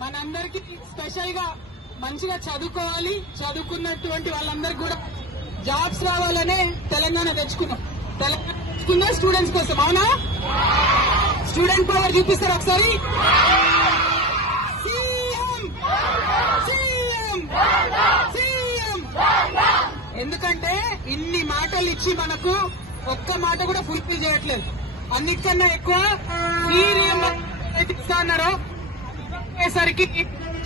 మనందరికి స్పెషల్ గా మంచిగా చదువుకోవాలి, చదువుకున్నటువంటి వాళ్ళందరికీ కూడా జాబ్స్ రావాలనే తెలంగాణ తెచ్చుకున్నాం. తెలంగాణ తెచ్చుకున్న స్టూడెంట్స్ కోసం, అవునా? స్టూడెంట్ పవర్ చూపిస్తారు ఒకసారి. ఎందుకంటే ఇన్ని మాటలు ఇచ్చి మనకు ఒక్క మాట కూడా ఫుల్ఫిల్ చేయట్లేదు. అన్నిటికన్నా ఎక్కువ అన్నారో సరికి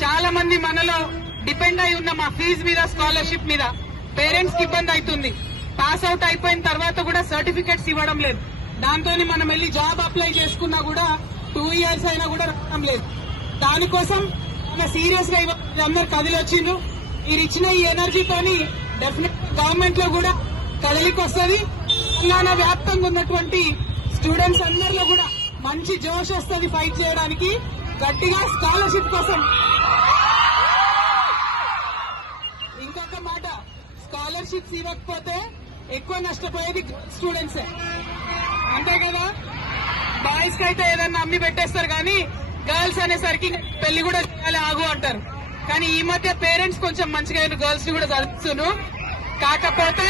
చాలా మంది మనలో డిపెండ్ అయి ఉన్న మా ఫీజు మీద, స్కాలర్షిప్ మీద పేరెంట్స్ కి ఇబ్బంది అవుతుంది. పాస్ అవుట్ అయిపోయిన తర్వాత కూడా సర్టిఫికెట్స్ ఇవ్వడం లేదు. దాంతో మనం వెళ్లి జాబ్ అప్లై చేసుకున్నా కూడా 2 years అయినా కూడా రావడం లేదు. దానికోసం సీరియస్ గా అందరు కదిలొచ్చిండ్రు. మీరు ఇచ్చిన ఈ ఎనర్జీతోని డెఫినెట్ గవర్నమెంట్ లో కూడా కదలికి వస్తుంది. తెలంగాణ వ్యాప్తంగా ఉన్నటువంటి స్టూడెంట్స్ అందరిలో కూడా మంచి జోష్ వస్తుంది ఫైట్ చేయడానికి. గట్టిగా స్కాలర్షిప్ కోసం. ఇంకొక మాట, స్కాలర్షిప్స్ ఇవ్వకపోతే ఎక్కువ నష్టపోయేది స్టూడెంట్సే, అంతే కదా? బాయ్స్ కి అయితే ఏదన్నా అమ్మి పెట్టేస్తారు, కానీ గర్ల్స్ అనేసరికి పెళ్లి కూడా చేయాలి ఆగు అంటారు. కానీ ఈ మధ్య పేరెంట్స్ కొంచెం మంచిగా గర్ల్స్ ని కూడా చదువుతున్నారు. కాకపోతే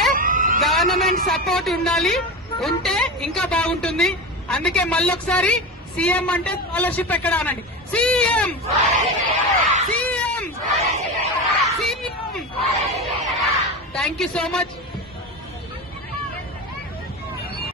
గవర్నమెంట్ సపోర్ట్ ఉండాలి, ఉంటే ఇంకా బాగుంటుంది. అందుకే మళ్ళొకసారి సీఎం అంటే స్కాలర్షిప్ ఎక్కడ అనండి. CM CM CM. Thank you so much.